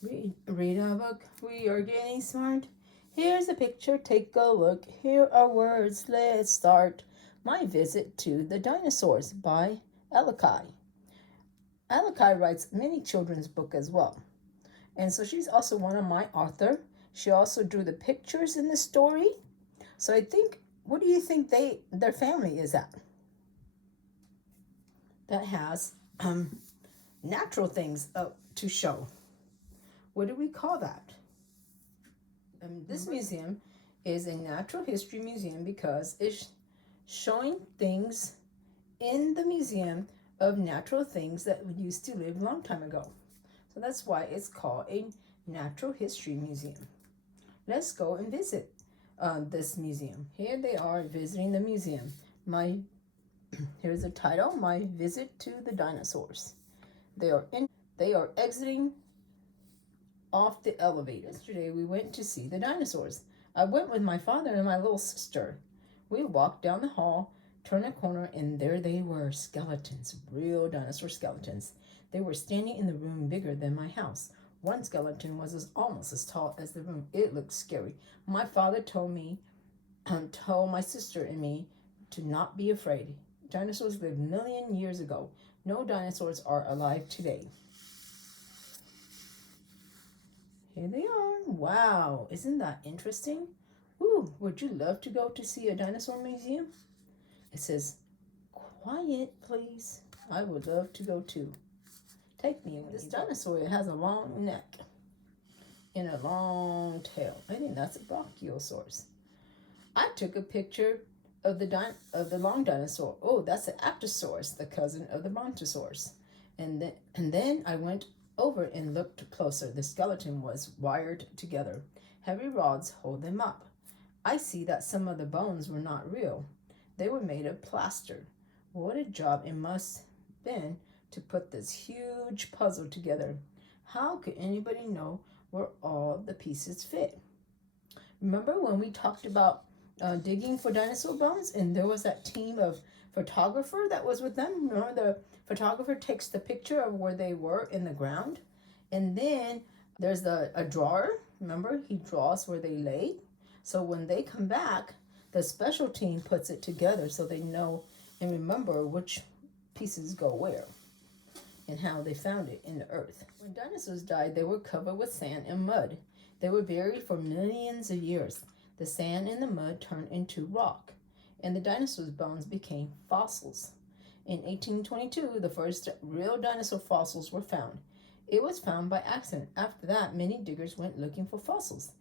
Read a book, we are getting smart. Here's a picture, take a look. Here are words, let's start. My Visit to the Dinosaurs by Alakai. Alakai writes many children's books as well. And so she's also one of my author. She also drew the pictures in the story. So I think, what do you think their family is at? That has natural things to show. What do we call that? This museum is a natural history museum because it's showing things in the museum of natural things that used to live a long time ago. So that's why it's called a natural history museum. Let's go and visit this museum. Here they are visiting the museum. Here's the title, My Visit to the Dinosaurs. They are exiting off the elevator. Yesterday we went to see the dinosaurs. I went with my father and my little sister. We walked down the hall, turned a corner, and there they were, skeletons, real dinosaur skeletons. They were standing in the room bigger than my house. One skeleton was almost as tall as the room. It looked scary. My father told my sister and me to not be afraid. Dinosaurs lived million years ago. No dinosaurs are alive today. Here they are. Wow, isn't that interesting? Ooh, would you love to go to see a dinosaur museum? It says, quiet, please. I would love to go too. Take me. This dinosaur, it has a long neck and a long tail. I think that's a Brachiosaurus. I took a picture of the long dinosaur. Oh, that's the Apatosaurus, the cousin of the Brontosaurus. And then I went over and looked closer. The skeleton was wired together. Heavy rods hold them up. I see that some of the bones were not real. They were made of plaster. What a job it must have been to put this huge puzzle together. How could anybody know where all the pieces fit? Remember when we talked about digging for dinosaur bones, and there was that team of photographer that was with them? Remember, the photographer takes the picture of where they were in the ground, and then there's a drawer. Remember, he draws where they lay. So when they come back, the special team puts it together so they know and remember which pieces go where and how they found it in the earth. When dinosaurs died, they were covered with sand and mud. They were buried for millions of years. The sand and the mud turned into rock, and the dinosaurs' bones became fossils. In 1822, the first real dinosaur fossils were found. It was found by accident. After that, many diggers went looking for fossils.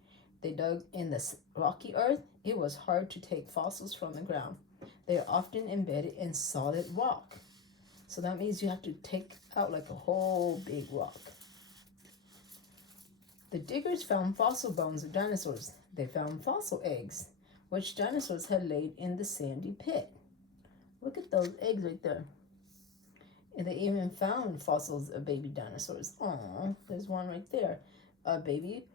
They dug in the rocky earth. It was hard to take fossils from the ground. They are often embedded in solid rock. So that means you have to take out like a whole big rock. The diggers found fossil bones of dinosaurs. They found fossil eggs, which dinosaurs had laid in the sandy pit. Look at those eggs right there. And they even found fossils of baby dinosaurs. Aw, there's one right there. A baby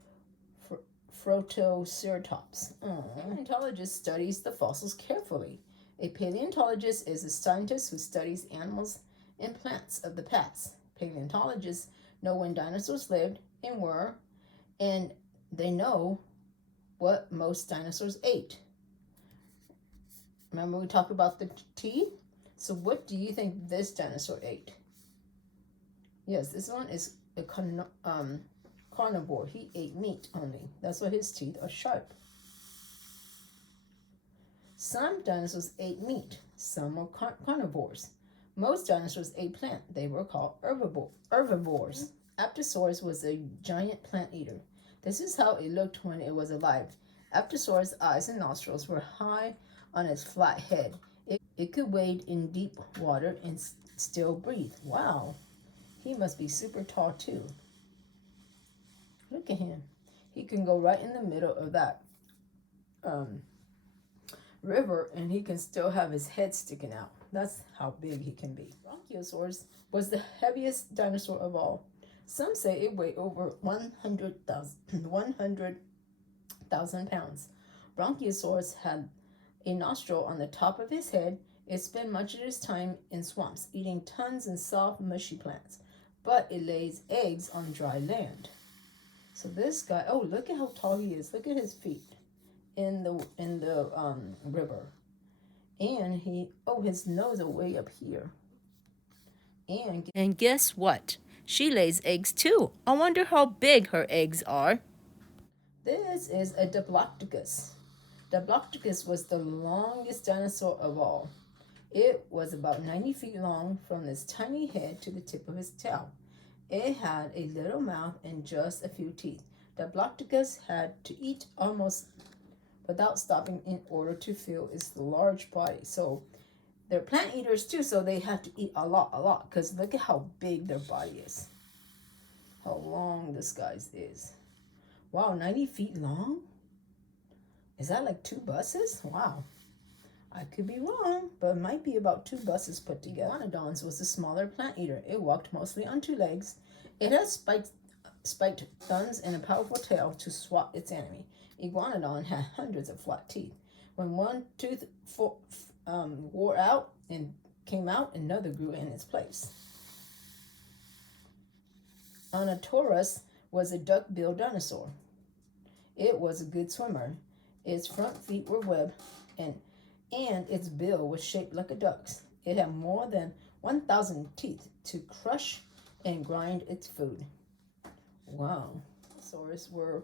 Protoceratops. A paleontologist studies the fossils carefully. A paleontologist is a scientist who studies animals and plants of the past. Paleontologists know when dinosaurs lived and were, and they know what most dinosaurs ate. Remember we talked about the teeth? So what do you think this dinosaur ate? Yes, this one is a carnivore. He ate meat only. That's why his teeth are sharp. Some dinosaurs ate meat. Some were carnivores. Most dinosaurs ate plant. They were called herbivores. Apatosaurus was a giant plant eater. This is how it looked when it was alive. Apatosaurus' eyes and nostrils were high on its flat head. It could wade in deep water and still breathe. Wow, he must be super tall too. Look at him. He can go right in the middle of that river and he can still have his head sticking out. That's how big he can be. Brachiosaurus was the heaviest dinosaur of all. Some say it weighed over 100,000 pounds. Brachiosaurus had a nostril on the top of his head. It spent much of its time in swamps, eating tons of soft, mushy plants, but it lays eggs on dry land. So this guy, oh, look at how tall he is. Look at his feet in the river. And his nose are way up here. And guess what? She lays eggs too. I wonder how big her eggs are. This is a Diplodocus. Diplodocus was the longest dinosaur of all. It was about 90 feet long from its tiny head to the tip of its tail. It had a little mouth and just a few teeth. Diplodocus had to eat almost without stopping in order to fill its large body. So they're plant eaters too, so they have to eat a lot, because look at how big their body is. How long this guy's is. Wow, 90 feet long? Is that like 2 buses? Wow. I could be wrong, but it might be about 2 buses put together. Iguanodons was a smaller plant eater. It walked mostly on 2 legs. It has spiked thumbs and a powerful tail to swat its enemy. Iguanodon had hundreds of flat teeth. When one tooth wore out and came out, another grew in its place. Onytosaurus was a duck-billed dinosaur. It was a good swimmer. Its front feet were webbed, and its bill was shaped like a duck's. It had more than 1,000 teeth to crush and grind its food. Wow. Dinosaurs were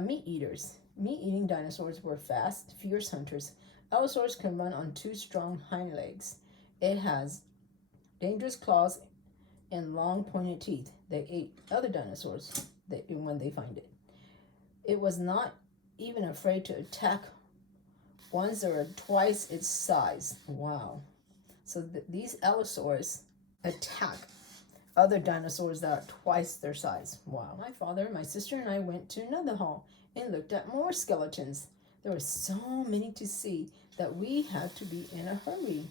meat eaters. Meat-eating dinosaurs were fast, fierce hunters. Allosaurus can run on 2 strong hind legs. It has dangerous claws and long pointed teeth. They ate other dinosaurs when they find it. It was not even afraid to attack ones that were twice its size. Wow. So these Allosaurus attack other dinosaurs that are twice their size. Wow. My father, my sister, and I went to another hall and looked at more skeletons. There were so many to see that we had to be in a hurry.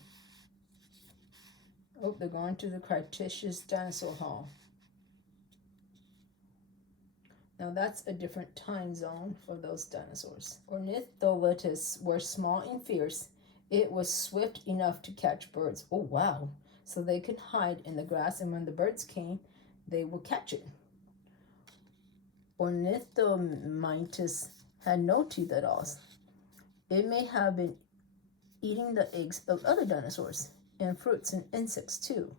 Oh, they're going to the Cretaceous Dinosaur Hall. Now that's a different time zone for those dinosaurs. Ornitholithus were small and fierce. It was swift enough to catch birds. Oh, wow. So they could hide in the grass, and when the birds came, they would catch it. Ornithomytis had no teeth at all. It may have been eating the eggs of other dinosaurs and fruits and insects too.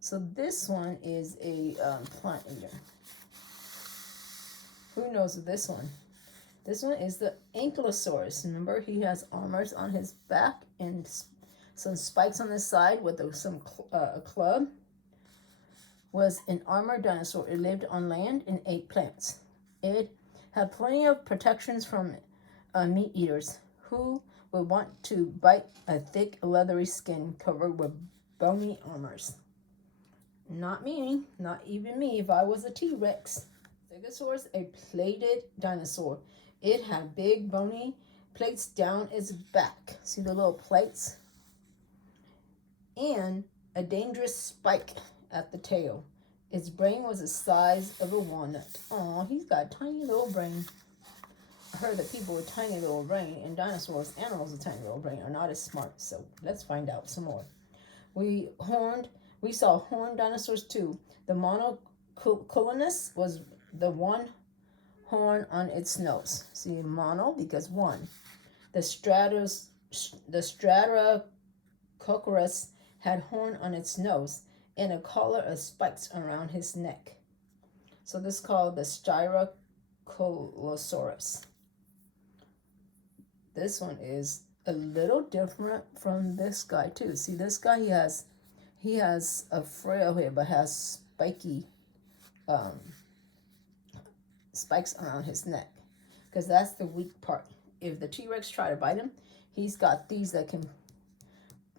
So this one is a plant eater. Who knows this one? This one is the Ankylosaurus. Remember, he has armors on his back and some spikes on his side with a club. Was an armored dinosaur. It lived on land and ate plants. It had plenty of protections from meat eaters who would want to bite a thick, leathery skin covered with bony armors. Not me, not even me if I was a T-Rex. Stegosaurus, a plated dinosaur. It had big, bony plates down its back. See the little plates? And a dangerous spike at the tail. Its brain was the size of a walnut. Aw, he's got a tiny little brain. I heard that people with tiny little brain and dinosaurs, animals with tiny little brain, are not as smart. So let's find out some more. We saw horned dinosaurs too. The monocolonus was the one horn on its nose. See, mono because one. The Stratococcus had horn on its nose and a collar of spikes around his neck. So this is called the Styracosaurus. This one is a little different from this guy too. See, this guy he has a frail head but has spiky spikes around his neck because that's the weak part. If the T-Rex try to bite him, he's got these that can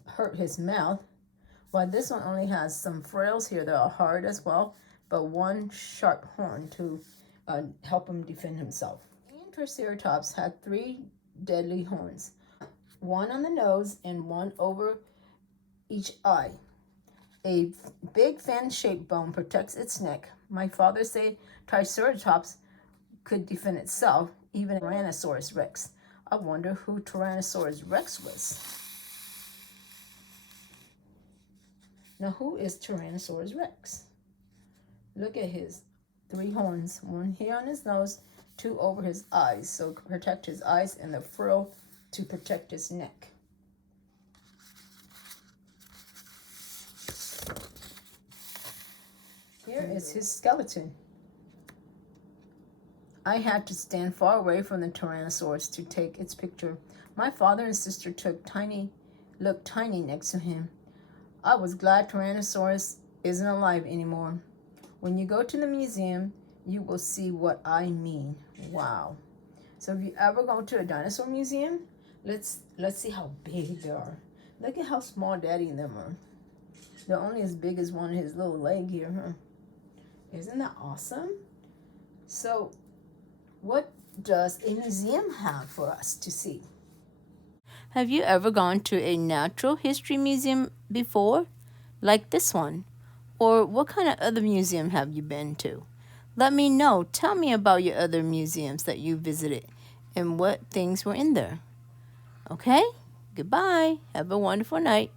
hurt his mouth. While this one only has some frails here that are hard as well, but one sharp horn to help him defend himself. Triceratops had 3 deadly horns, one on the nose and one over each eye. A big fan-shaped bone protects its neck. My father said Triceratops could defend itself, even Tyrannosaurus Rex. I wonder who Tyrannosaurus Rex was. Now, who is Tyrannosaurus Rex? Look at his 3 horns, 1 here on his nose, 2 over his eyes, so to protect his eyes, and the frill to protect his neck. Here is his skeleton. I had to stand far away from the Tyrannosaurus to take its picture. My father and sister looked tiny next to him. I was glad Tyrannosaurus isn't alive anymore. When you go to the museum, you will see what I mean. Wow. So if you ever go to a dinosaur museum, let's see how big they are. Look at how small Daddy and them are. They're only as big as one of his little leg here, huh? Isn't that awesome? So what does a museum have for us to see? Have you ever gone to a natural history museum before? Like this one? Or what kind of other museum have you been to? Let me know. Tell me about your other museums that you visited and what things were in there. Okay? Goodbye. Have a wonderful night.